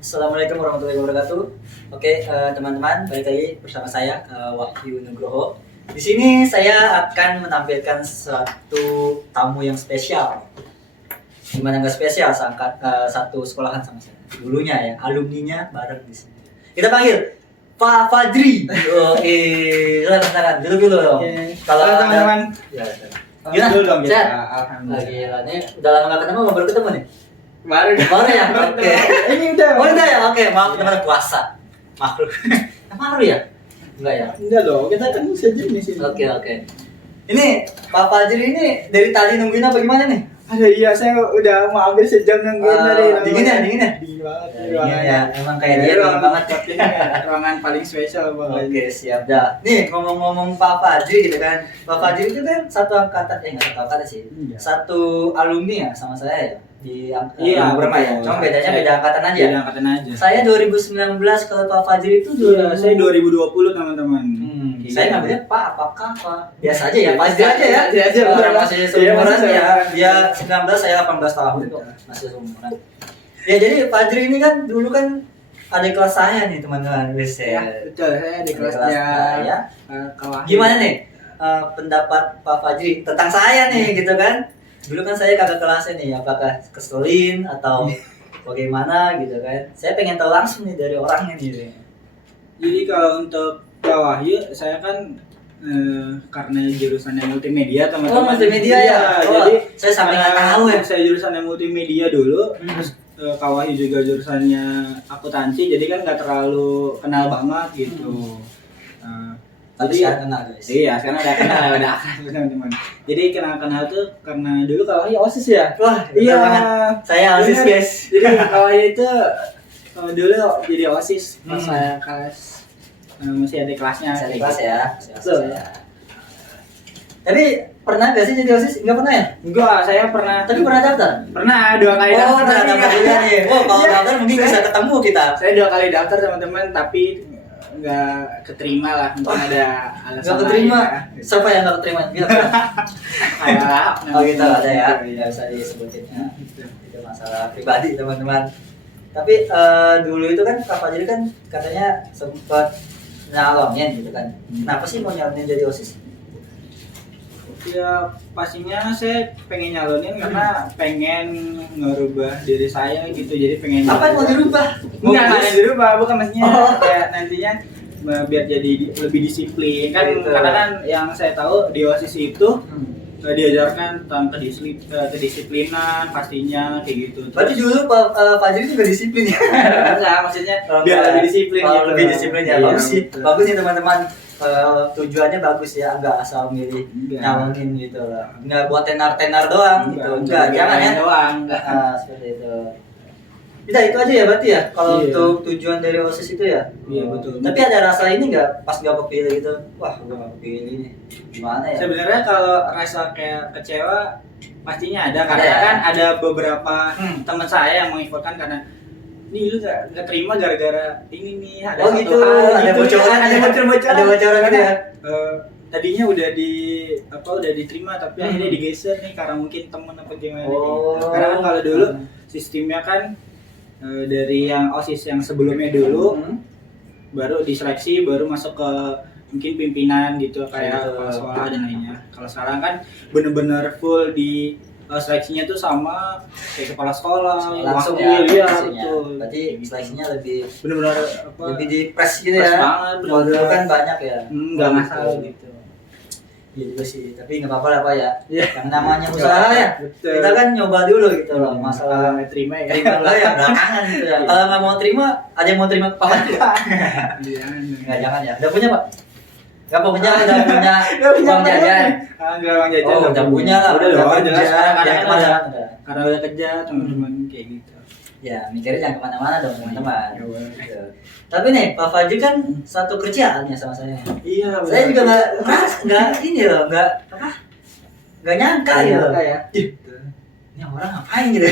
Assalamualaikum warahmatullahi wabarakatuh. Oke, teman-teman, balik lagi bersama saya Wahyu Nugroho. Di sini saya akan menampilkan satu tamu yang spesial. Gimana nggak spesial, satu sekolahan sama saya. Dulunya ya, alumninya bareng di sini. Kita panggil Pak Fadri. Oke, silakan dulu dong. Kalau teman-teman, ya. gimana dulu dong kita? Alhamdulillah. Gila, ini udah lama nggak ketemu, baru ketemu nih. Baru Ya, oke. Ini udah. Oh udah ya, oke. Maaf teman-teman puasa. Makruh. Malu ya? Enggak ya? Enggak dong, kita kan sejenis ini. Oke. Ini Pak Fajri ini dari tadi nungguin apa gimana nih? Ada iya, saya udah mau hampir sejam nungguin tadi. Dingin ya? Dingin banget. Dingin ya, emang kayak dia dingin banget. Ruangan paling spesial banget. Oke, siap dah. Nih ngomong-ngomong Pak Fajri gitu kan. Pak Fajri itu kan satu angkatan, nggak satu angkatan sih. Iya. Satu alumni ya sama saya ya. Iya, berapa ya? Cuma bedanya beda angkatan aja. Beda angkatan aja. Saya 2019, kalau Pak Fajri itu Iya, saya 2020 teman-teman. Saya ngambilnya Pak, apakah Pak? Biasa aja ya, Fajri aja ya. Iya aja, Orang masih seumuran iya, ya. Dia 19, saya 18 tahun kok. Masih seumuran. Ya jadi Fajri ini kan dulu kan ada kelas saya nih teman-teman, wis ya. Betul, saya di kelasnya ya. kawan. Gimana nih pendapat Pak Fajri tentang saya nih gitu kan? Dulu kan saya kakak kelasnya nih, apakah keselin atau bagaimana gitu kan? Saya pengen tahu langsung nih dari orangnya nih. Jadi kalau untuk Pak Wahyu, saya kan karena jurusannya multimedia teman-teman. Oh, multimedia ya. Jadi saya sampai nggak tahu ya. Saya jurusannya multimedia dulu. Terus Kak Wahyu juga jurusannya akuntansi. Jadi kan nggak terlalu kenal banget gitu. Tapi Jadi sekarang kenal guys. iya, sekarang udah kenal, udah akrab teman-teman. Jadi kenal tuh karena dulu Kak Wahyu OSIS ya. Wah, Iya. Saya OSIS guys. Jadi Kak Wahyu itu dulu jadi OSIS pas saya kelas masih ada kelasnya. Saya di kelas ya. Betul. Tapi pernah gak sih jadi OSIS? Enggak pernah ya? Enggak, saya pernah. Tapi pernah daftar? Pernah 2 kali daftar. Oh, pernah daftar juga nih. Oh, kalau Iya. daftar mungkin bisa ketemu kita. Saya 2 kali daftar teman-teman, tapi nggak keterima lah, mungkin ada alasan. Nggak keterima. lain, ya. Siapa yang nggak keterima? Bilang. Oh gitu ada ya. Nggak bisa disebutin. Ya. Itu masalah pribadi teman-teman. Tapi dulu itu kan Kak Fajri kan katanya sempat nyalonin gitu kan. Kenapa sih mau nyalonin jadi OSIS? Ya pastinya saya pengen nyalonin karena pengen ngerubah diri saya gitu, jadi pengen. Apa yang mau dirubah? Enggak yang dirubah, bukan maksudnya kayak nantinya biar jadi lebih disiplin kan, Gitu. karena kan yang saya tahu di OSIS itu diajarkan tentang kedisiplinan pastinya kayak gitu. Berarti dulu Pak Fajri juga disiplin ya? Enggak, maksudnya biar lebih disiplin gitu. Lebih disiplin ya, Iya, bagus sih. betul. Bagus nih teman-teman. Tujuannya bagus ya, enggak asal milih Enggak. nyalonin gitu lah. Enggak buat tenar-tenar doang gitu. Enggak, jangan ya. Doang, enggak. Seperti itu. Tidak, itu aja ya berarti ya kalau Iya. untuk tujuan dari OSIS itu ya. Iya, betul. Tapi ada rasa ini enggak pas enggak kepilih gitu. Wah, gua enggak kepilih nih. Gimana ya? Sebenarnya kalau rasa kayak kecewa pastinya ada, karena Ada ya? kan ada beberapa Hmm. teman saya yang menginfokan karena nih lu gak terima gara-gara ini nih, ada Oh satu gitu, hal ada gitu, bocoran, ada bocor-bocoran. Ada bocoran gitu ya. Tadinya udah diterima tapi akhirnya digeser nih karena mungkin temen apa gimana gitu. Karena kan kalau dulu sistemnya kan dari yang OSIS yang sebelumnya dulu baru diseleksi, baru masuk ke mungkin pimpinan gitu kayak kepala sekolah dan lainnya. Kalau sekarang kan bener-bener full di seleksinya tuh sama kayak kepala sekolah, Langsung wakil, ya. iya seleksinya. betul. Berarti seleksinya lebih Bener-bener apa? lebih di press gitu Press ya. banget, Kalau dulu kan banyak ya. Nggak ngasal gitu. Iya juga sih, tapi nggak apa-apa lah Pak ya. Iya. Yang namanya usaha ya. Betul. Kita kan nyoba dulu gitu loh. Masalah nggak terima ya. terima dulu ya belakangan gitu ya. Kalau nggak mau terima, ada yang mau terima Pak Fajri? Nggak, jangan ya. Udah punya Pak? Nggak punya, udah punya uang jajan. Enggak uang jajan. Oh, udah punya lah. Udah dong, kerja. jelas sekarang Jangan karena kemana-mana udah. karena udah kerja teman-teman kayak gitu. Ya, mikirnya jangan kemana-mana dong teman-teman. Ya, boleh. Gitu. Tapi nih, Pak Fajri kan satu kerjaan ya sama saya. Iya. Saya juga nggak ini loh, nggak nyangka gitu. ya. Ini orang ngapain gitu?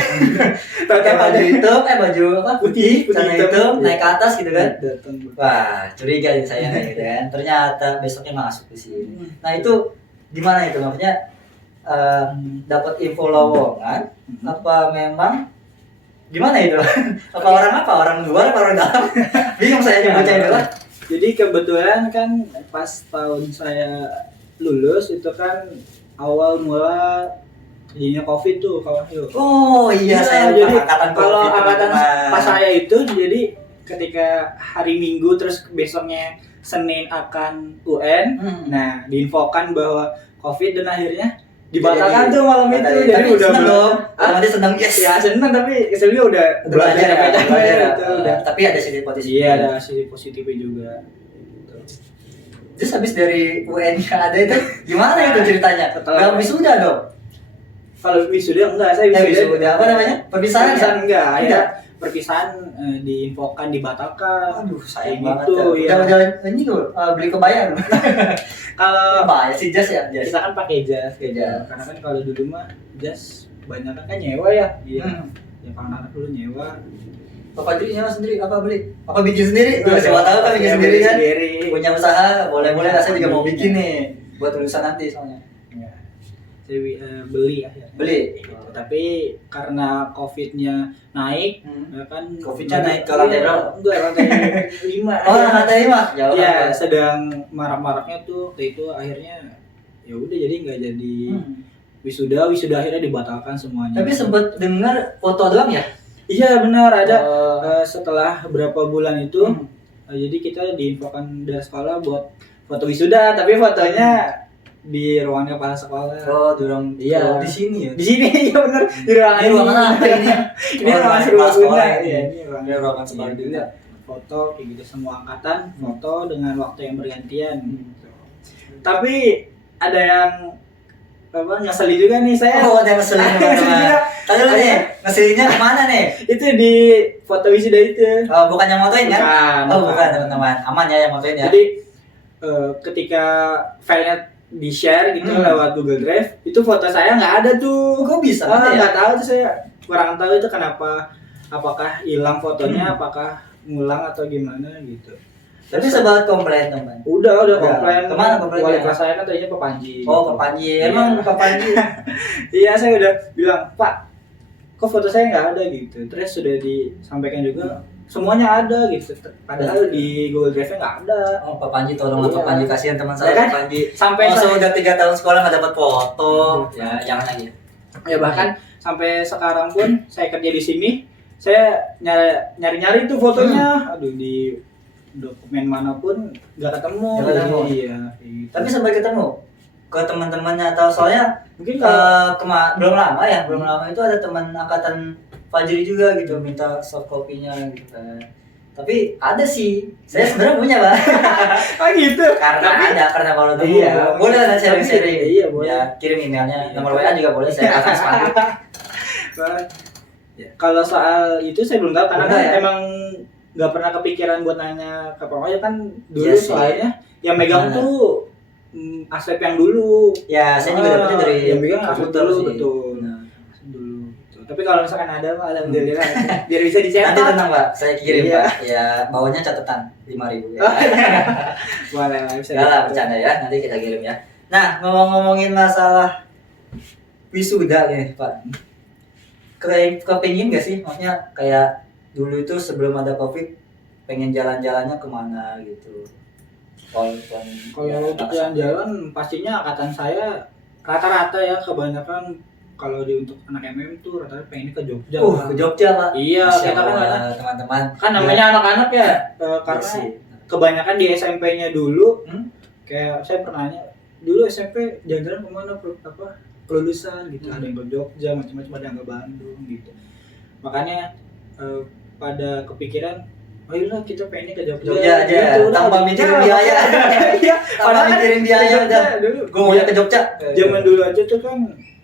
Pakai baju hitam, baju apa? Putih, celana hitam, naik ke atas gitu kan? Datang. Wah, curiga nih saya nih, gitu kan? Ternyata besoknya masuk di sini. Nah itu gimana itu maksudnya? Dapat info lowongan? Apa memang Gimana itu? Apa orang luar apa orang dalam? Bingung saya nyebutnya itu lah. Jadi kebetulan kan pas tahun saya lulus itu kan awal mula jadinya COVID tuh kawan yuk. Oh iya, saya jadi angkatan kalau COVID, angkatan teman-teman. pas saya itu jadi ketika hari Minggu terus besoknya Senin akan UN, nah diinfokan bahwa COVID dan akhirnya dibatalkan tuh malam itu. Jadi tapi udah seneng dong. Nanti seneng yes. Ya seneng tapi keselnya udah Belajar itu udah. Tapi ada sisi positif. Iya ada sisi positifnya juga. Terus habis dari UN ada itu gimana itu ceritanya? Setelah- Gak wisuda dong? Kalau wisuda enggak, saya Wisuda apa namanya? Perpisahan ya? enggak, ya Enggak. perpisahan diinfokan dibatalkan. Aduh, sayang Kayak banget gitu, ya. ya. Udah ini gue beli kebaya. Kalau Kebaya sih jas ya, jas. kita kan pakai jas, Pakai jas. karena kan kalau dulu mah jas banyak kan nyewa ya, iya. Ya kalau anak dulu nyewa. Bapak jadi nyewa sendiri apa beli? Apa bikin sendiri? Siapa tahu kan bikin sendiri kan? Punya usaha, boleh-boleh saya juga mau bikin nih buat tulisan nanti soalnya. Ya. Saya beli akhirnya. Beli. Gitu. Tapi karena COVID-nya naik, ya kan COVID-nya naik ke lantai berapa? Enggak, lantai 5. Oh, lantai 5. Jauh Iya, kan? sedang marak-maraknya tuh waktu itu akhirnya ya udah jadi nggak jadi wisuda akhirnya dibatalkan semuanya. Tapi sempat dengar foto doang ya? Iya benar ada Oh. setelah berapa bulan itu jadi kita diinfokan dari sekolah buat foto wisuda tapi fotonya di ruangan kepala sekolah. Oh, dorong. Iya. Oh, di sini ya. Di sini ya benar di ruangan Ini ruangan apa ini? Ini ruangan sekolah sekolah. ini. Iya, Ini ruangan Iya, sekolah juga. juga. Foto kayak gitu semua angkatan foto dengan waktu yang bergantian. Tapi ada yang apa ngeselin juga nih saya. Oh, ada ngeselin teman-teman. Tadi lu nih, ngeselinnya kemana nih? Itu di foto wisuda itu. Oh, bukan yang motoin kan? Oh, bukan teman-teman. Aman ya yang motoin ya. Jadi ketika filenya di share gitu lewat Google Drive, itu foto saya nggak ada tuh. Kok bisa? Ada ya? Nggak tahu tuh saya kurang tahu itu kenapa. Apakah hilang fotonya? Apakah ngulang atau gimana gitu? Tapi sebagai komplain teman. Udah Udah. komplain. Kemana komplainnya? Wali kelas saya kan tadinya Pak Panji. Oh, Pak Panji. Emang Pak Panji. Iya saya udah bilang Pak, kok foto saya nggak ada gitu. Terus sudah disampaikan juga semuanya ada gitu. Padahal di Google Drive-nya nggak ada. Oh, Pak Panji tolonglah Pak Iya. Panji, kasihan teman Ya saya kan? Pak Panji. Sampai Masa udah 3 tahun sekolah nggak dapat foto. Iya. Ya, jangan lagi. ya bahkan sampai sekarang pun saya kerja di sini, saya nyari tuh fotonya. Aduh di dokumen manapun nggak ketemu. Nggak ketemu. Iya. Gitu. Tapi sampai ketemu ke teman-temannya atau soalnya mungkin kalau belum lama itu ada teman angkatan Fajri juga gitu minta soft copy-nya gitu kan. Tapi ada sih, saya sebenarnya punya Pak. gitu. Karena kalau nemu Iya. boleh lah sharing-sharing. Iya, boleh. Ya, kirim emailnya, nomor WA juga boleh, saya akan spanduk. Ya, kalau soal itu saya belum tahu karena Belum kan ya? emang nggak pernah kepikiran buat nanya ke Pak Oya kan dulu Iya sih. soalnya yang megang Nah. tuh Asep yang dulu. Ya, saya juga dapetnya dari yang megang Asep komputer dulu sih. betul. Nah. Asep dulu. Gitu. Tapi kalau misalkan ada Pak alhamdulillah biar bisa dicetak. Nanti tenang Pak, saya kirim Iya. Pak. Ya, bawahnya catatan 5.000 ya. Boleh lah bisa. Enggak lah, bercanda ya, nanti kita kirim ya. Nah, ngomongin masalah wisuda nih Pak. Kepengin gak sih? Maksudnya kayak dulu itu sebelum ada COVID, pengen jalan-jalannya kemana gitu. Kalau untuk jalan-jalan pastinya angkatan saya rata-rata ya kebanyakan kalau untuk anak MM tuh rata-rata pengen ke Jogja. Ke Jogja Pak. Iya, Masya kita kan Allah, anak- teman-teman. Kan namanya anak-anak ya karena Iya sih. kebanyakan di SMP-nya dulu Hmm? kayak saya pernah nanya dulu SMP jalan-jalan kemana kelulusan gitu, ada yang ke Jogja macam-macam, ada yang ke Bandung gitu, makanya pada kepikiran ayolah kita pengennya ke Jogja Jogja aja, gitu, udah, tanpa Jogja, mikirin biaya. iya Tanpa padahal kan mikirin biaya ke Jogja udah. dulu Gue maunya ke Jogja. zaman dulu aja tuh kan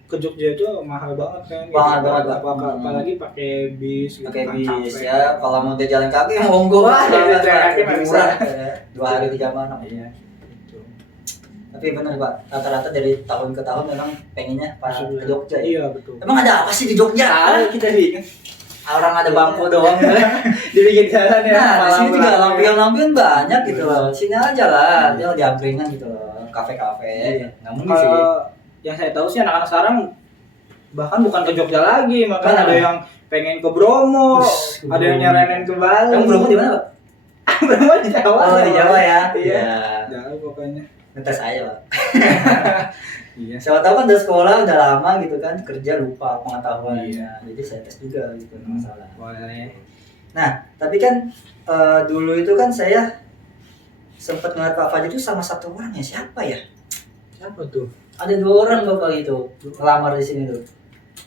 ke Jogja itu mahal banget kan Mahal gitu. banget, Pak. apalagi pakai bis gitu, Pakai kan, bis capek. ya, kalau mau ke jalan kaki monggo. Wah, jalan kaki mah bisa. 2 hari 3 malam. Iya gitu. Tapi benar Pak, rata-rata dari tahun ke tahun memang pengennya pas ke Jogja. Ya? Iya betul. Emang ada apa sih di Jogja? Tahu kita bingung. Orang ada bangku doang. Dibikin jalan ya. Nah, di sini juga malam-malam. lampion-lampion banyak gitu loh. Sini aja lah, dia di angkringan gitu loh, kafe-kafe. Iya. Nggak mungkin sih. Kalau yang saya tahu sih anak-anak sekarang bahkan bukan ke Jogja lagi, makanya Mana? ada yang pengen ke Bromo, Ush, ada yang nyaranin ke Bali. Kamu Bromo di mana, Pak? Bromo di Jawa. Oh, di Jawa ya. Iya. Ya. Jauh pokoknya. Ngetes aja, Pak. Iya. Siapa tahu kan dari sekolah udah lama gitu kan, kerja lupa pengetahuannya. Iya. Jadi saya tes juga gitu, nggak masalah. Boleh. Nah, tapi kan dulu itu kan saya sempat ngeliat Pak Fajar itu sama satu orang ya, siapa ya? Siapa tuh? Ada 2 orang Bapak itu ngelamar di sini tuh.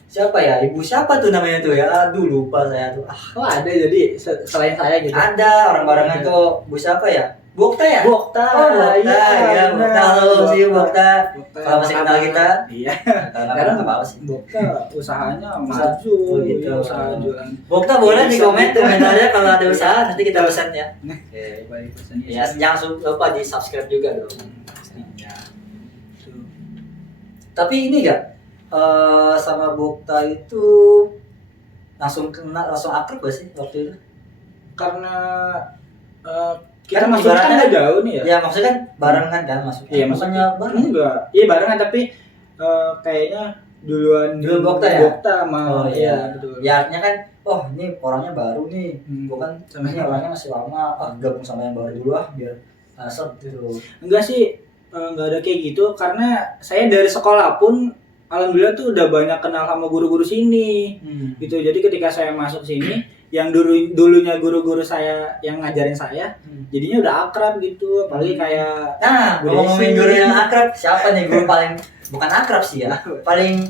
Siapa ya? Ibu siapa tuh namanya tuh ya? Aduh lupa saya tuh. Oh ada jadi selain saya gitu. Ada orang barengan tuh. Bu siapa ya? Bu Okta ya? Bu Okta. Oh, Bu Okta. Ya, Bu Okta. Halo, sih Bu Okta. Okta. Kalau masih kenal kita. Iya. Karena Sekarang apa sih? Bu Okta usahanya Usaha. maju. Oh, gitu. Iya, usaha jualan. Bu Okta boleh di Bisa komen gitu. komentarnya kalau ada usaha nanti kita pesan ya. Oke. Baik pesan. Ya, jangan lupa di subscribe juga dong. Pastinya. Tuh. Tapi ini gak sama Bu Okta itu langsung kenal, langsung akrab gak sih waktu itu? Karena kita Kan masuk kan ibaratnya nggak jauh nih ya. Ya maksudnya kan barengan kan masuknya. Iya, maksudnya bareng. Enggak. Iya barengan tapi kayaknya duluan Dulu Bu Okta ya? Bu Okta sama Oh iya, betul. Ya artinya kan, oh ini orangnya baru nih, bukan Sama ini orangnya masih lama, gabung sama yang baru dulu biar asap gitu. Enggak sih, enggak ada kayak gitu karena saya dari sekolah pun alhamdulillah tuh udah banyak kenal sama guru-guru sini. Gitu. Jadi ketika saya masuk sini, yang dulunya guru-guru saya yang ngajarin saya, jadinya udah akrab gitu. Apalagi kayak Nah, Bu ngomongin Desi. guru yang akrab, siapa nih guru paling bukan akrab sih ya, paling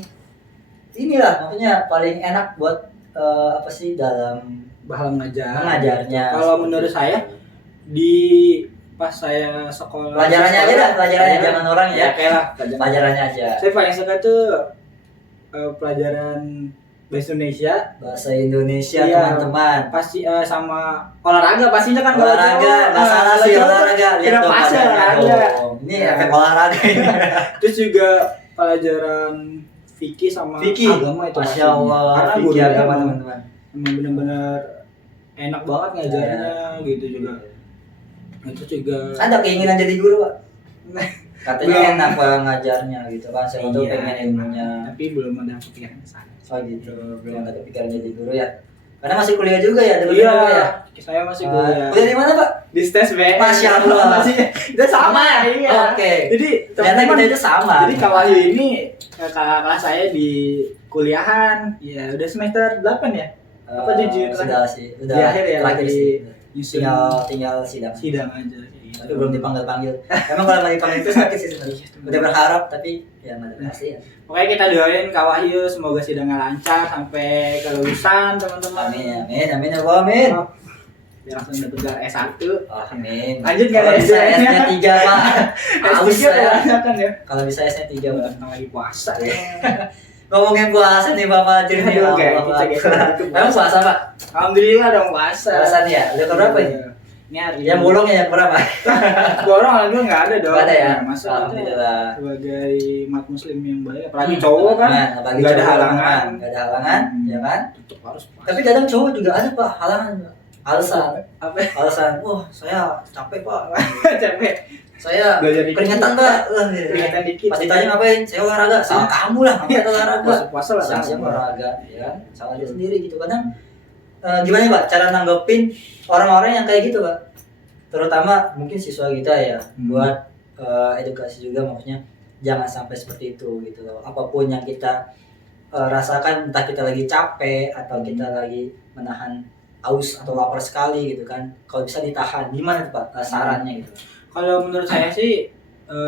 inilah maksudnya paling enak buat apa sih dalam bahasa ngajar. mengajarnya. Kalau menurut saya di pas saya sekolah Pelajarannya aja dah, pelajarannya jangan orang ya. kayak lah Pelajarannya aja. saya paling suka tuh pelajaran bahasa Indonesia Bahasa Indonesia Iya. teman-teman. pasti sama olahraga pastinya kan Olahraga, nggak salah sih olahraga. Lihat tidak dong pasti pelajarannya olahraga. dong. Ini efek olahraga ini. Terus juga pelajaran fikih sama Fikih. agama itu Masya pastinya. Allah. Karena Fikih gurunya agama emang teman-teman. benar-benar enak banget ngajarnya gitu juga. Itu juga Ada keinginan jadi guru, Pak? Katanya Belum. enak Pak ngajarnya gitu kan. Saya tuh Iya, pengen ilmunya. tapi belum ada kepikiran ke sana. Oh gitu, belum ada kepikiran jadi guru ya. Karena masih kuliah juga ya, dulu Iya, juga ya. saya masih kuliah. Kuliah di mana, Pak? Di STES B. Masya Allah. Masih kita sama, iya. Oke. Jadi Ternyata kita itu sama. Jadi Kak Wahyu ini kakak kelas saya di kuliahan. Ya, udah semester 8 ya? Apa 7 Sudah sih, udah Di akhir ya, terakhir lagi sih. nyusun Tinggal sidang. sidang aja. Tapi belum dipanggil. Emang kalau nggak dipanggil itu sakit sih sebenarnya. Udah berharap tapi ya nggak ada pasti ya. Pokoknya kita doain Kak Wahyu semoga sidangnya lancar sampai kelulusan teman-teman. Amin ya Allah, amin. Oh, biar langsung dapat gelar S1. Oh, amin. Lanjut nggak Kalau nih? bisa S-nya 3, Pak. Haus S3 saya. kebanyakan ya. Kalau bisa S-nya 3, Pak. Tentang lagi puasa. Ngomongin puasa nih Bapak Fajri nih. Aduh, kayak Allah. kita Emang puasa, Pak? Alhamdulillah dong puasa. Puasa nih ya? Udah keberapa ini? Ini hari Yang bolong ya yang berapa? borong alhamdulillah nggak ada dong. Nggak ada ya? Masa Alhamdulillah. sebagai umat muslim yang baik, apalagi cowok kan, apalagi nggak ada cowok, halangan. nggak ada halangan, ya kan? Tetap harus puasa. Tapi kadang cowok juga ada Pak halangan, alasan, apa? alasan, wah saya capek Pak, Capek. saya Belajar dikit. keringetan Pak, Keringetan dikit. pas ditanya ngapain, saya olahraga, salah kamu lah, ngapain olahraga, Puasa lah. siang olahraga, ya kan? Salah dia sendiri gitu kadang. Gimana Pak cara nanggepin orang-orang yang kayak gitu Pak? Terutama mungkin siswa kita ya, buat edukasi juga maksudnya jangan sampai seperti itu gitu loh. Apapun yang kita rasakan, entah kita lagi capek atau kita lagi menahan haus atau lapar sekali gitu kan, kalau bisa ditahan, gimana tuh Pak sarannya gitu? Kalau menurut saya sih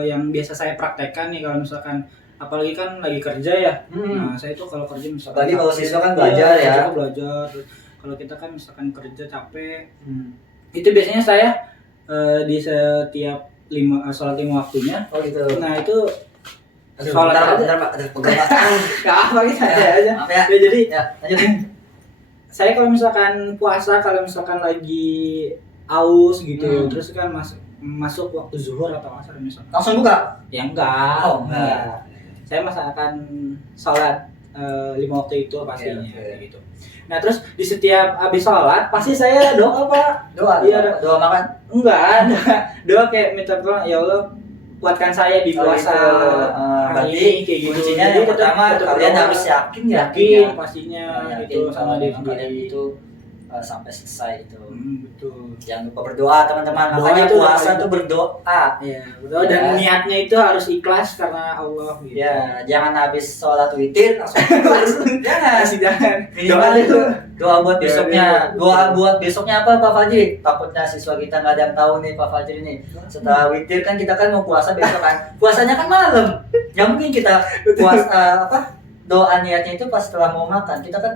yang biasa saya praktekkan nih kalau misalkan apalagi kan lagi kerja ya. Nah, saya tuh kalau kerja misalkan Apalagi kalau capek, siswa kan belajar ya. siswa belajar. Kalau kita kan misalkan kerja capek, itu biasanya saya di setiap sholat 5 waktunya. Oh gitu. Nah, itu Aduh, sholat bentar, Pak, aja. bentar Pak, ada pegang Pak. Gak apa kita aja aja. Maaf ya. Ya, jadi Ya, lanjut. saya kalau misalkan puasa, kalau misalkan lagi aus gitu, terus kan masuk waktu zuhur atau asar misalkan. Langsung buka? Ya enggak. Oh, enggak. Saya akan sholat 5 waktu itu pastinya Oke. gitu. Nah, terus di setiap habis sholat pasti saya doa Pak. Doa, Iya, doa makan. Enggak ada. Doa kayak minta tolong ya Allah kuatkan saya di puasa. hari berarti ini kayak gitu. kuncinya Jadi yang pertama tetap kalian berdoa. harus yakin ya. Yakin pastinya Yakin gitu sama kalau diri memang kalian sendiri. itu sampai selesai itu. Betul. Jangan lupa berdoa teman-teman. Doa Makanya itu puasa paling tuh penting. berdoa. Iya, betul. Dan Ya. niatnya itu harus ikhlas karena Allah gitu. Ya, jangan habis sholat witir langsung ikhlas. Jangan. Masih jangan. Minimal Doa itu doa buat Doa besoknya. dulu. Doa buat besoknya apa Pak Fajri? Takutnya siswa kita nggak ada yang tahu nih Pak Fajri nih. Setelah witir kan kita kan mau puasa besok kan. Puasanya kan malam. Yang mungkin kita puasa doa niatnya itu pas setelah mau makan. Kita kan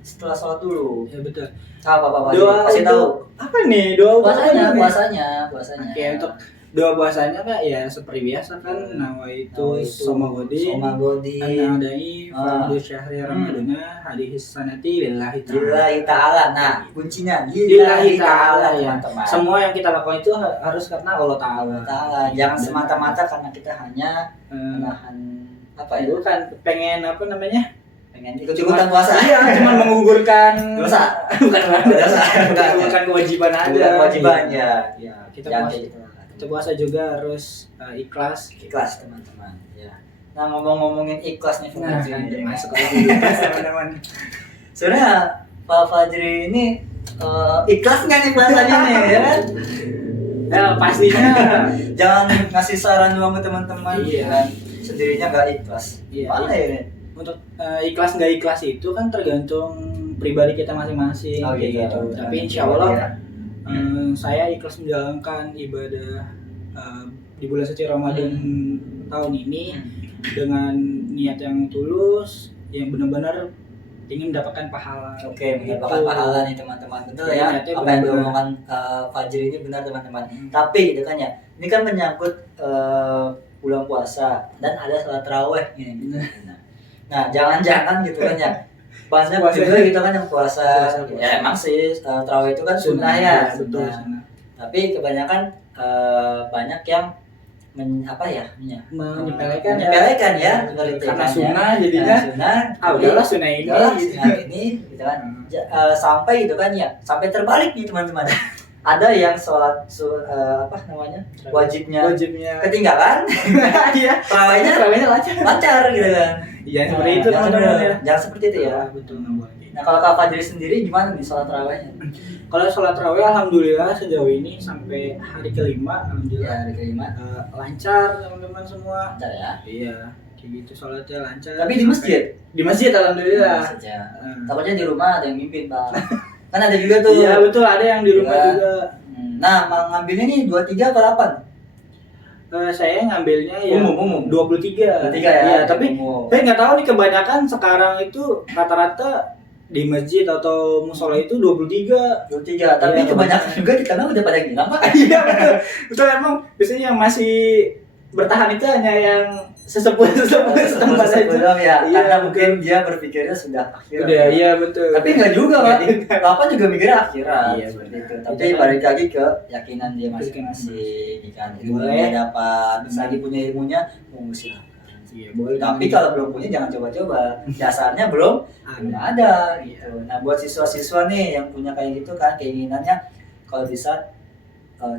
setelah sholat dulu. Ya betul. Apa Pak Fajri? Doa Kasih tahu. untuk apa nih? Doa untuk apa nih? Puasanya. Oke, untuk doa puasanya Kak ya seperti biasa kan nawaitu somagodi anadai fardu syahri ramadana hadis sanati lillahi ta'ala. Lillahi ta'ala. Nah, kuncinya Lillahi ta'ala ya. teman-teman. Semua yang kita lakukan itu harus karena Allah Ta'ala. Allah Ta'ala. Jangan semata-mata karena kita hanya Eh, menahan apa ya? bukan pengen apa namanya? Pengen ikut-ikutan puasa. Iya, cuma menggugurkan Dosa. bukan Dosa. bukan kewajiban aja. Bukan kewajiban Iya. ya. Kita Jangan puasa, kayak gitu. kita puasa juga harus ikhlas. Ikhlas teman-teman. Ya. Nah, ngomong-ngomongin ikhlas nih Pak Nah, Fajri. kan masuk lagi ikhlas teman-teman. Sebenarnya Pak Fajri ini ikhlas nggak nih puasanya nih ya kan? Ya pastinya. Jangan ngasih saran doang ke teman-teman. Iya. Kan? Sendirinya nggak ikhlas. Iya. Mana ya? Untuk ikhlas nggak ikhlas itu kan tergantung pribadi kita masing-masing Oh, kayak gitu. gitu. Tapi insya Allah Ya. saya ikhlas menjalankan ibadah di bulan suci Ramadan tahun ini dengan niat yang tulus, yang benar-benar ingin mendapatkan pahala. Oke, mendapatkan Gitu. pahala nih teman-teman. Betul Iya, ya. niatnya Apa yang benar-benar. diomongkan Fajri ini benar teman-teman. Tapi gitu kan ya. Ini kan menyangkut bulan puasa dan ada salat tarawih ini. Nah, jangan-jangan gitu kan ya. Banyak Puasa. juga gitu kan yang puasa. Puasa. Ya emang sih tarawih itu kan sunnah ya. betul. Sunnah. Sunnah. Tapi kebanyakan banyak yang Menyepelekan menyepelekan ya, seperti itu karena kan ya. sunnah jadinya Nah, sunnah. udahlah sunnah ini Udahlah, gitu. sunnah ini gitu kan. Sampai gitu kan ya, sampai terbalik nih teman-teman. Ada yang sholat wajibnya ketinggalan, Iya. tarawihnya lancar. lancar gitu kan. Iya seperti itu jangan teman-teman ya. jangan seperti itu ya. Betul nggak boleh. Nah kalau Kak Fajri sendiri gimana nih sholat tarawihnya? Kalau sholat tarawih alhamdulillah sejauh ini sampai hari kelima Ya alhamdulillah hari kelima lancar teman-teman semua. lancar ya. Iya, kayak gitu sholatnya lancar. Tapi di masjid? Di masjid alhamdulillah. Saja. Hmm. Takutnya di rumah ada yang mimpin Pak. Kan ada juga tuh. Iya betul, ada yang di rumah Iya. juga. Nah, ngambilnya nih 23 apa 8? Saya ngambilnya ya Umum. 23. 23 ya. Iya, tapi umum. saya nggak tahu nih kebanyakan sekarang itu rata-rata di masjid atau musola itu 23. 23, tapi Iya, kebanyakan juga di tanah udah pada hilang Pak. Iya betul. Betul emang biasanya yang masih bertahan itu hanya yang sesepuh setempat saja. Sebelum ya, Iya, karena betul. mungkin dia berpikirnya sudah akhirat. Udah, iya betul. Tapi enggak juga Pak. Nggak juga. Bapak juga mikirnya akhirat. Iya, seperti benar. itu. Tapi Itu kan- balik lagi ke keyakinan dia masing-masing. Kan ilmu Boleh. dia dapat, lagi punya ilmunya, silakan. Iya, boleh. Tapi kalau belum punya jangan coba-coba. Dasarnya belum ada gitu. Nah, buat siswa-siswa nih yang punya kayak gitu kan keinginannya kalau bisa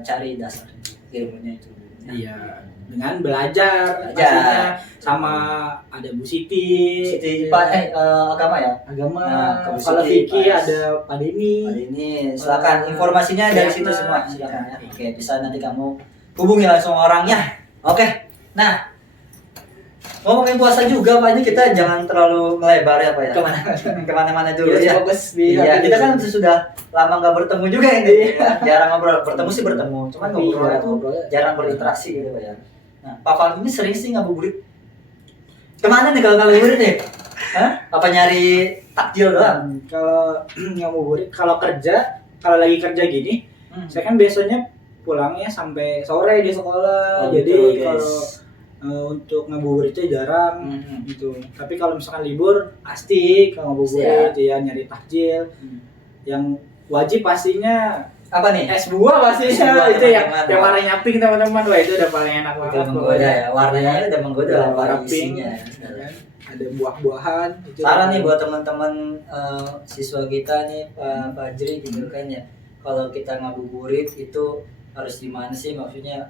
cari dasar ilmunya itu. Iya, dengan belajar, Belajar. pastinya sama ada Bu Siti, Siti Pak agama ya. agama. Nah, ke Bu Kalau Siti, fikih Pak. ada Pak Denny. Hari ini silakan informasinya dari situ semua silakan ya. Oke, bisa nanti kamu hubungi langsung orangnya. Oke. Nah, ngomongin puasa juga Pak, ini kita jangan terlalu melebar ya Pak ya. Kemana-mana dulu ya. Fokus di Iya, hati kita dulu. kan sudah lama nggak bertemu juga ini. Jarang ngobrol, bertemu sih bertemu, cuman Tapi ngobrol iya, itu ngobrol. jarang berinteraksi gitu Pak ya. Nah, Pak Fahmi ini sering sih ngabuburit. Kemana nih kalau ngabuburit nih? Hah? Apa nyari takjil doang? Kalau ngabuburit, kalau lagi kerja gini, saya kan biasanya pulangnya sampai sore di sekolah. Oh, Jadi gitu, guys. kalau untuk ngabuburitnya jarang gitu. Tapi kalau misalkan libur pasti kalau ngabuburit ya nyari takjil. Yang wajib pastinya Apa nih? es buah pastinya Es buah, itu yang teman-teman. warnanya pink teman-teman. Wah itu udah paling enak Udah banget. menggoda ya, warnanya udah menggoda Warna warna pink, isinya. ada buah-buahan. Itu Saran nih buat teman-teman siswa kita nih Pak Fajri gitu kan ya. Kalau kita ngabuburit itu harus gimana sih maksudnya?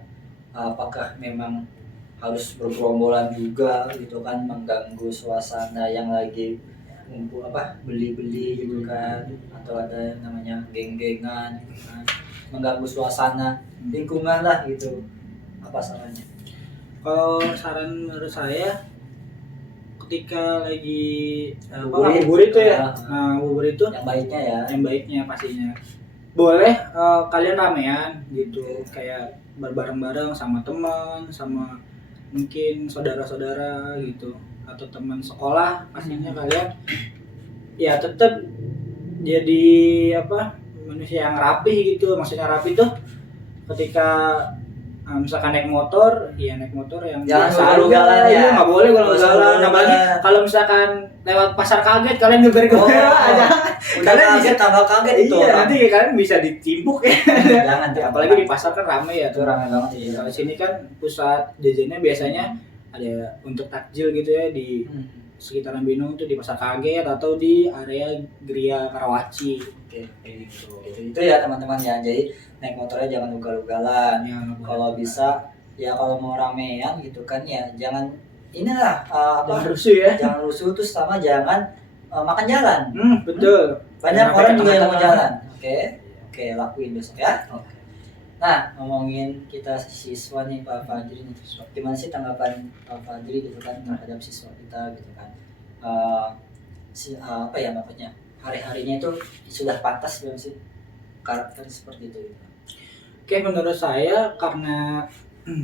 Apakah memang harus bergerombolan juga gitu kan, mengganggu suasana yang lagi ngumpul beli-beli gitu kan, atau ada yang namanya geng-gengan gitu kan, mengganggu suasana lingkungan lah gitu. Apa sarannya? Kalau saran menurut saya ketika lagi Ngabuburit. ngabuburit itu ya, Ah. ngabuburit itu Yang baiknya ya. yang baiknya pastinya boleh kalian ramean gitu, kayak bareng-bareng sama teman, sama mungkin saudara-saudara gitu, atau teman sekolah. Pastinya kalian ya tetap jadi manusia yang rapi gitu. Maksudnya rapi tuh ketika misalkan naik motor yang Jangan biasa aja. ugal-ugalan ya. Iya, nggak boleh ugal-ugalan. Ugal-ugalan. Apalagi kalau misalkan lewat pasar kaget kalian geber-geber aja. Udah Kalian kaget tambah kaget itu Iya, orang. nanti kalian bisa ditimpuk ya. Jangan Apalagi di pasar kan ramai ya. itu ramai banget ya. Kalau sini kan pusat jajannya biasanya ada untuk takjil gitu ya di sekitaran Binung tuh, di pasar kaget atau di area Gria Karawaci. Oke, gitu. Itu ya teman-teman ya. Jadi naik motornya jangan ugal-ugalan. Ya, nggak boleh. Kalau bisa ya kalau mau ramean gitu kan ya jangan inilah Jangan rusuh ya. jangan rusuh, terus sama jangan makan jalan. Betul. Banyak Jangan orang pakai juga yang mau tengah-tengah. jalan. Oke, lakuin besok ya. Nah, ngomongin kita siswa nih Pak Fadri nih. Gimana sih tanggapan Pak Fadri gitu kan terhadap siswa kita gitu kan? Maksudnya hari-harinya itu sudah pantas belum sih karakter seperti itu gitu? Oke, menurut saya karena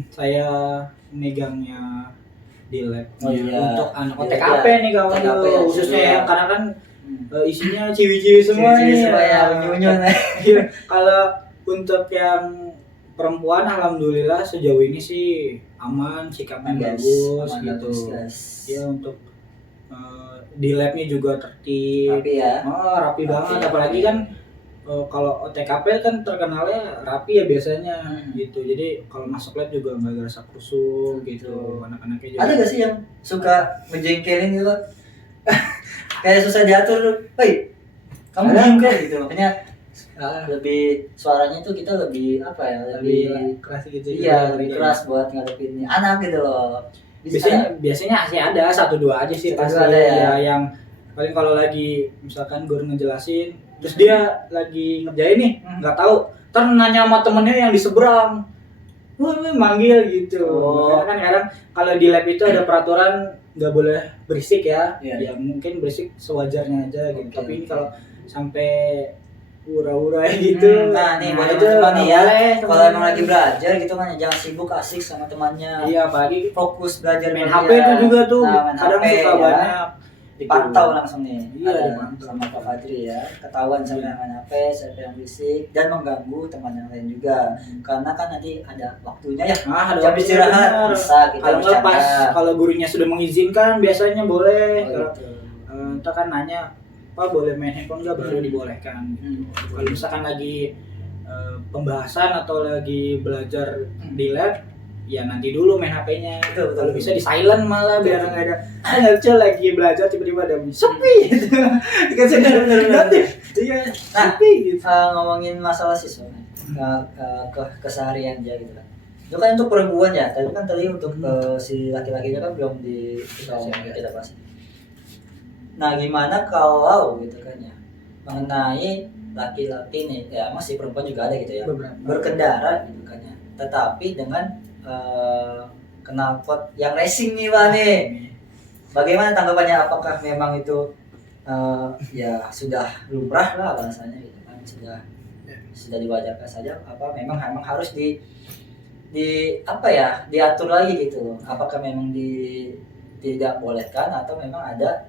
saya megangnya di lab untuk anak Di lab TKP ya. nih kawan, TKP ya, khususnya ya. ya, karena kan isinya ciwi-ciwi semua Ciwi-ciwi nih. semua ya, unyu-unyu. Iya, kalau untuk yang perempuan alhamdulillah sejauh ini sih aman, sikapnya bagus Aman, gitu. bagus, guys. Ya untuk di labnya juga tertib. Rapi ya. Rapi banget, apalagi kan kalau OTKP kan terkenalnya rapi ya biasanya gitu. Jadi kalau masuk lab juga nggak gerasa kusuk gitu. Anak-anaknya juga. Ada gak sih yang suka ngejengkelin gitu? Kayak susah diatur, woi kamu diem kan gitu. Makanya lebih suaranya tuh kita lebih lebih keras gitu. iya, lebih keras buat ngadepin anak gitu loh. Biasanya sih ada 1-2 aja sih Satu pasti dua ada ya. yang paling kalau lagi misalkan guru ngejelasin terus dia lagi ngerjain nih nggak tahu, ntar nanya sama temennya yang di seberang, manggil gitu. Karena kan kadang kalau di lab itu ada peraturan nggak boleh berisik ya. Iya. Ya mungkin berisik sewajarnya aja gitu. Oke, Tapi ini oke. kalau sampai ura-ura gitu. Nah nih buat itu teman-teman nih ya, boleh, kalau teman-teman. emang lagi belajar gitu kan jangan sibuk asik sama temannya. Iya, apalagi Fokus belajar main belajar. HP itu juga tuh Nah, main kadang HP, suka ya. banyak Dipantau langsung nih. Iya, Ada dipantau. sama Pak Fadri ya. Ketahuan siapa yang main HP, siapa yang berisik, dan mengganggu teman yang lain juga. Karena kan nanti ada waktunya ya. ada Jam waktunya, istirahat benar. bisa kita Kalau nggak pas, bercanda. kalau gurunya sudah mengizinkan biasanya boleh. Oh, Kalau gitu. kita kan nanya, Pak boleh main handphone nggak, baru dibolehkan. Kalau misalkan lagi pembahasan atau lagi belajar di lab, ya nanti dulu main HP-nya. Betul. Kalau bisa di silent malah biar nggak ada. Nggak lucu lagi belajar tiba-tiba ada bunyi sepi gitu. Dikasih notif. Iya, sepi gitu. Ngomongin masalah siswa nih, ke keseharian aja gitu kan. Itu kan untuk perempuan ya, tapi kan tadi untuk si laki-lakinya kan belum kita bahas. Nah gimana kalau gitu kan ya mengenai laki-laki nih, ya masih perempuan juga ada gitu ya, Beberapa. berkendara gitu kan ya, tetapi dengan knalpot yang racing nih Pak nih. Bagaimana tanggapannya? Apakah memang itu ya sudah lumrah lah bahasanya gitu kan, sudah diwajarkan saja, apa memang harus diatur lagi gitu? Apakah memang tidak bolehkan atau memang ada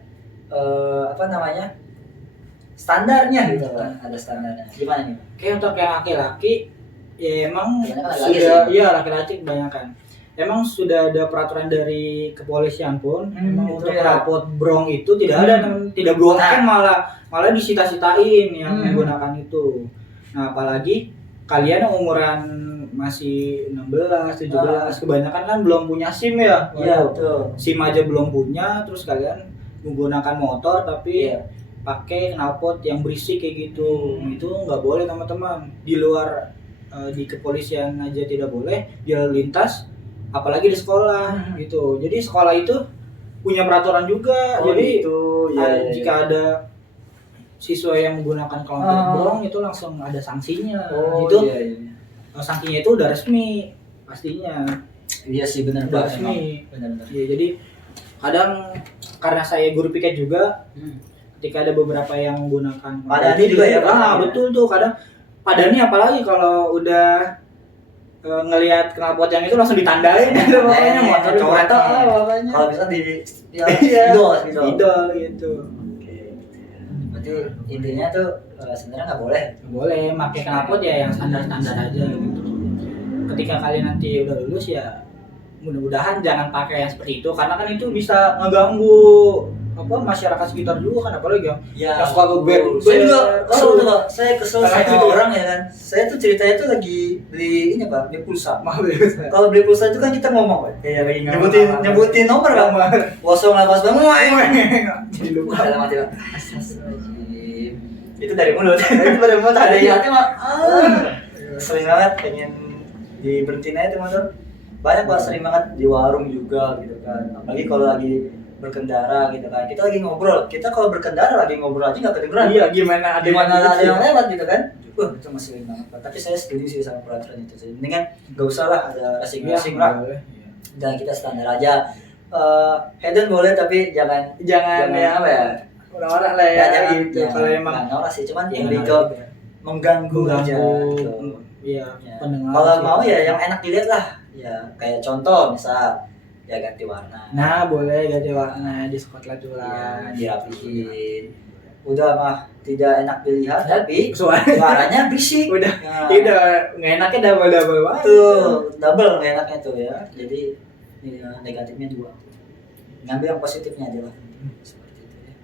standarnya gitu kan, ada standarnya gimana nih? Kayak untuk yang laki-laki ya emang Kebanyakan sudah laki-laki sih. iya laki-laki kebanyakan. Emang sudah ada peraturan dari kepolisian pun emang itu untuk ya. rapot brong itu tidak ada, tidak beruangkan, malah disita-sitain yang menggunakan itu. Nah, apalagi kalian yang umuran masih 16, 17 kebanyakan kan belum punya SIM ya. Iya betul. SIM aja belum punya, terus kalian menggunakan motor tapi pakai knalpot yang berisik kayak gitu. Itu nggak boleh teman-teman. Di luar di kepolisian aja tidak boleh, di lalu lintas apalagi di sekolah gitu. Jadi sekolah itu punya peraturan juga. Jadi itu ya, jika ada siswa yang menggunakan kelompok brong itu langsung ada sanksinya. Itu sanksinya itu udah resmi pastinya. Iya sih benar Udah banget. resmi. Benar. Ya, jadi kadang karena saya guru piket juga, ketika ada beberapa yang menggunakan Padani juga ya, Pak? betul tuh kadang padani apalagi kalau udah ngelihat knalpot yang itu langsung ditandain gitu pokoknya motor contoh lah pokoknya. Kalau bisa di Iya. idol gitu. Oke. Berarti intinya tuh sebenarnya nggak boleh. Boleh pakai knalpot ya yang standar-standar aja gitu. Ketika kalian nanti udah lulus ya mudah-mudahan jangan pakai yang seperti itu karena kan itu bisa ngeganggu masyarakat sekitar juga kan, apalagi yang suka ngeband. Saya juga kesel tuh Pak, saya kesel sama orang ya kan. Saya tuh ceritanya tuh lagi beli ini Pak, beli pulsa. Kalau beli pulsa itu kan kita ngomong Pak. Iya, nyebutin nomor Pak. 088 Jadi lupa. Dalam hati Pak. Itu dari mulut. Itu dari mulut ada di hati Pak. Sering banget pengen diberhentiin aja tuh motor. Banyak Pak, sering banget di warung juga gitu kan. Apalagi kalau lagi berkendara gitu kan, kita lagi ngobrol, kita kalau berkendara lagi ngobrol aja nggak kedengeran. Iya, gimana ada yang lewat gitu kan. Itu masih sering banget Pak. Tapi saya setuju sih sama peraturan itu sih. Mendingan nggak usah lah ada racing lah. Dan kita standar aja. Hedon boleh tapi jangan ya apa ya? Orang-orang lah ya, jangan gitu. Kalau emang nggak norak sih, cuman yang lebih ke mengganggu aja. Gitu. Iya, pendengar. Kalau mau ya yang enak dilihat lah. Ya kayak contoh misal ya ganti warna. Nah, boleh ganti warna di spotlight dulu lah. Dirapihin. Udah mah tidak enak dilihat tapi suaranya berisik. Udah. Nah, Udah nggak enaknya double banget. tuh, double nggak enaknya tuh ya. Jadi ya, negatifnya 2. Ngambil yang positifnya aja lah. Seperti itu ya.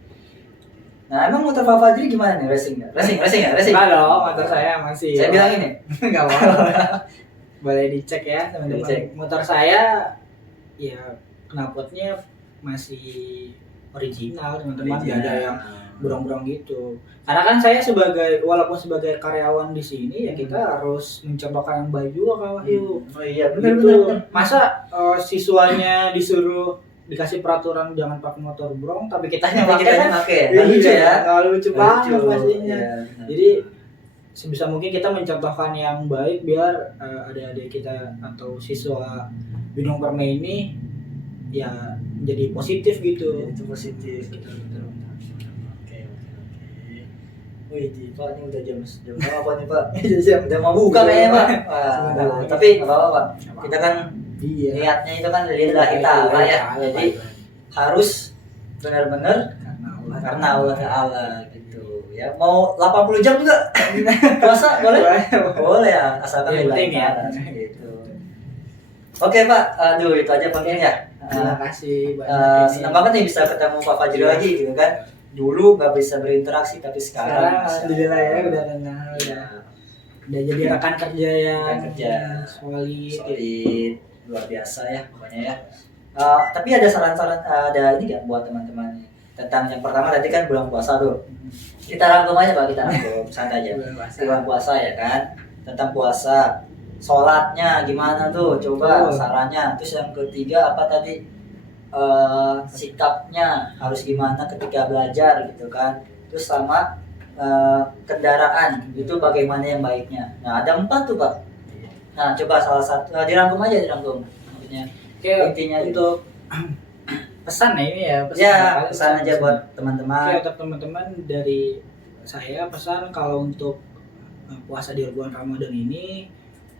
Nah, emang motor Pak Fajri gimana nih racing ya? Racing. Enggak dong, motor saya masih. Saya bilang ini. Enggak apa-apa. Boleh dicek ya, teman-teman. Dicek. Motor saya ya knalpotnya masih original, teman-teman. Enggak ada yang burung-burung gitu. Karena kan saya walaupun sebagai karyawan di sini ya kita harus mencontohkan yang baik juga Kak Wahyu. Oh iya, benar. Masa siswanya disuruh dikasih peraturan jangan pakai motor brong tapi kita pakai kan? Nggak lucu ya? Nggak lucu banget pastinya. Iya, Jadi sebisa mungkin kita mencontohkan yang baik biar adik-adik kita atau siswa Binong Permai ini ya menjadi positif gitu. Itu positif. Betul. Oke. Wih, Pak, ini udah jam berapa nih Pak? Udah mau buka kayaknya Pak. Tapi nggak apa-apa Pak. Kita kan niatnya itu kan lillahi ta'ala ya. Jadi harus benar-benar karena Allah Ta'ala gitu. Ya mau 80 jam juga puasa boleh? Boleh ya, asalkan penting ya. Gitu. Oke Pak, aduh itu aja pentingnya. Terima kasih banyak. Senang banget nih bisa ketemu Pak Fajri lagi gitu kan. Dulu nggak bisa berinteraksi tapi sekarang alhamdulillah ya udah kenal ya. Udah jadi rekan kerja yang solid, luar biasa ya pokoknya ya. Tapi ada saran-saran ada ini nggak buat teman-teman tentang yang pertama tadi kan bulan puasa tuh. Kita rangkum aja Pak, kita rangkum santai aja. Bulan puasa ya kan, tentang puasa, sholatnya gimana tuh, coba sarannya. Terus yang ketiga apa tadi, sikapnya harus gimana ketika belajar gitu kan. Terus sama kendaraan itu bagaimana yang baiknya. Nah ada 4 tuh Pak. Nah coba salah satu dirangkum aja maksudnya. Intinya untuk pesan ini ya pesan aja buat teman-teman. Oke, untuk teman-teman dari saya pesan kalau untuk puasa di bulan Ramadan ini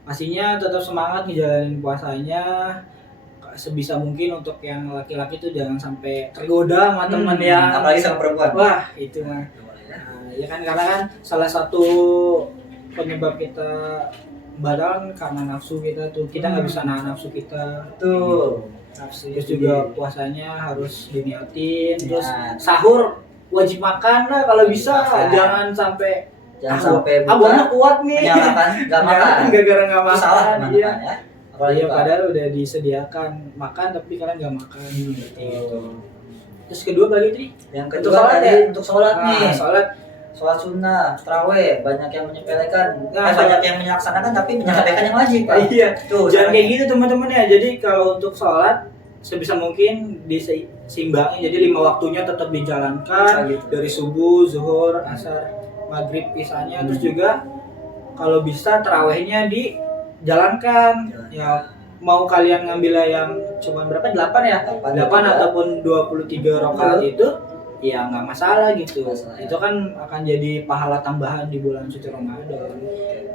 pastinya tetap semangat ngejalanin puasanya sebisa mungkin. Untuk yang laki-laki tuh jangan sampai tergoda sama teman yang apalagi sama perempuan. Wah itu mah ya kan, karena kan salah satu penyebab kita batal karena nafsu kita tuh, kita nggak bisa nahan nafsu kita tuh. Terus juga puasanya harus diniatin. Terus sahur wajib makan lah kalau bisa. Jangan sampai abangnya kuat nih nggak makan gara-gara nggak makan. Salah teman-teman ya. Apalagi padahal udah disediakan makan tapi kalian nggak makan gitu. Terus kedua lagi tadi yang kedua tadi untuk sholat nih. sholat sunnah, taraweh, banyak yang menyepelekan, Nah, banyak yang melaksanakan tapi menyepelekan yang wajib, Pak. Iya, Tuh, jangan kayak caranya. gitu teman-teman ya. Jadi kalau untuk sholat sebisa mungkin diseimbangi. Jadi 5 waktunya tetap dijalankan Gitu. dari subuh, zuhur, asar, maghrib, isanya. Terus juga kalau bisa tarawehnya dijalankan. Ya mau kalian ngambil yang cuma berapa? 8 ya? 8 ataupun 23 rakaat itu ya nggak masalah gitu. Masalah, ya. Itu kan akan jadi pahala tambahan di bulan suci Ramadan.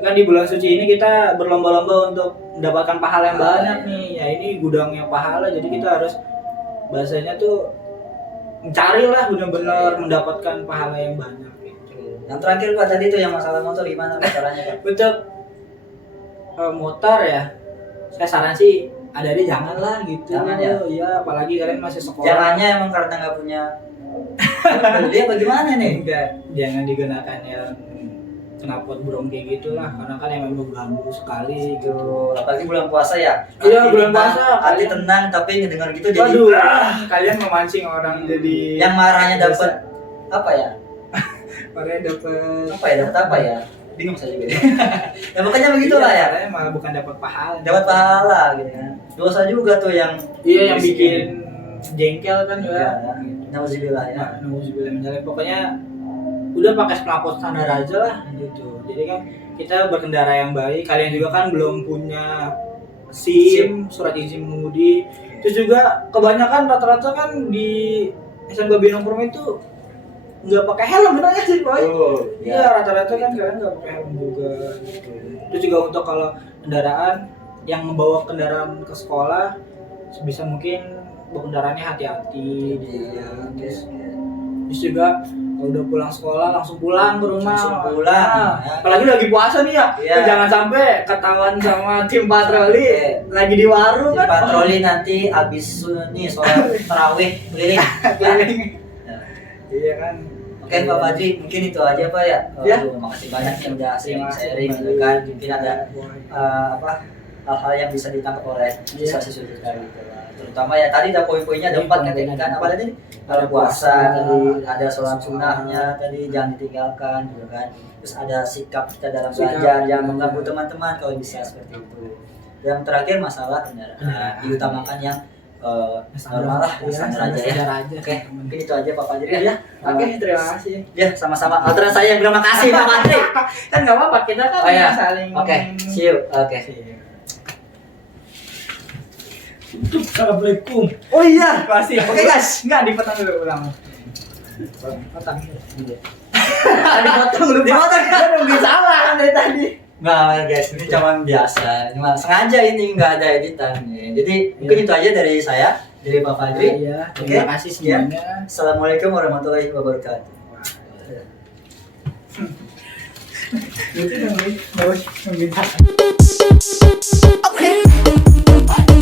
Kan di bulan suci ini kita berlomba-lomba untuk mendapatkan pahala yang banyak nih. Ya ini gudangnya pahala, jadi kita harus bahasanya tuh mencarilah benar-benar mendapatkan pahala yang banyak gitu. Yang terakhir Pak tadi tuh yang masalah motor gimana Pak caranya Pak? Untuk motor ya, saya saran sih ada-ada janganlah gitu. Jangan ya? Iya, apalagi kalian masih sekolah. Jangannya emang karena nggak punya dia bagaimana nih? Enggak, jangan digunakan yang knalpot brong kayak gitulah, karena kan emang mengganggu sekali gitu. Gitu. Apalagi bulan puasa ya. Iya, Hati bulan tenang, puasa, hati kalian- tenang tapi ngedengar gitu jadi Waduh, kalian memancing orang jadi yang marahnya dapat apa ya? Marahnya dapat Apa ya? Dapat apa ya? Bingung saya juga. Ya makanya begitulah ya. Kalian malah bukan dapat pahala. Dapat pahala gitu kan. Dosa juga tuh yang Iya, yang bikin jengkel kan juga. ya. Nauzubillah ya. Nah, nauzubillah min dzalik. Pokoknya udah pakai knalpot standar aja lah gitu. Jadi kan kita berkendara yang baik. Kalian juga kan belum punya SIM, surat izin mengemudi. Terus juga kebanyakan rata-rata kan di SMK Binong Purma itu nggak pakai helm, benar nggak sih, Boy? Oh, Iya, rata-rata kan kalian nggak pakai helm juga gitu. Terus juga untuk kalau kendaraan yang membawa kendaraan ke sekolah sebisa mungkin bawa kendaraannya hati-hati gitu. Iya, Terus juga kalau udah pulang sekolah langsung pulang ke rumah. Langsung pulang. Nah, apalagi lagi puasa nih ya. Iya. Jangan sampai ketahuan sama tim patroli Oke. lagi di warung Di kan. patroli nanti abis nih sholat tarawih keliling. Ya. Iya kan. Oke Pak Fadri, mungkin itu aja Pak ya. Ya. Makasih banyak yang udah Terima kasih sharing kembali. gitu kan. Mungkin ada hal-hal yang bisa ditangkap oleh siswa-siswa kita gitu. Terutama ya tadi ada poin-poinnya ada 4 kan tadi kan apa tadi? Ada puasa tadi, ada sholat sunnahnya tadi jangan ditinggalkan gitu kan. Terus ada sikap kita dalam belajar, jangan mengganggu teman-teman kalau bisa seperti itu. Yang terakhir masalah kendaraan, diutamakan yang normal lah, standar aja ya. Oke, mungkin itu aja Pak Fadri ya. Oke, terima kasih. Ya, sama-sama. Alternate saya yang terima kasih Pak Fadri. Kan nggak apa-apa, kita kan Oh ya. saling. Oke, see you. Oke. Assalamualaikum. Oh iya. Masih. Oke, guys. Enggak dipotong dulu ulang. Potong. Tadi potong lu potong. Kan nunggu salah kan dari tadi. Nah, guys, ini cuma biasa. Cuma sengaja ini nggak ada editannya. Jadi mungkin itu aja dari saya, dari Pak Fadri. Iya, Oke. terima kasih semuanya. Assalamualaikum warahmatullahi wabarakatuh. Itu nungguin. Oke. Okay.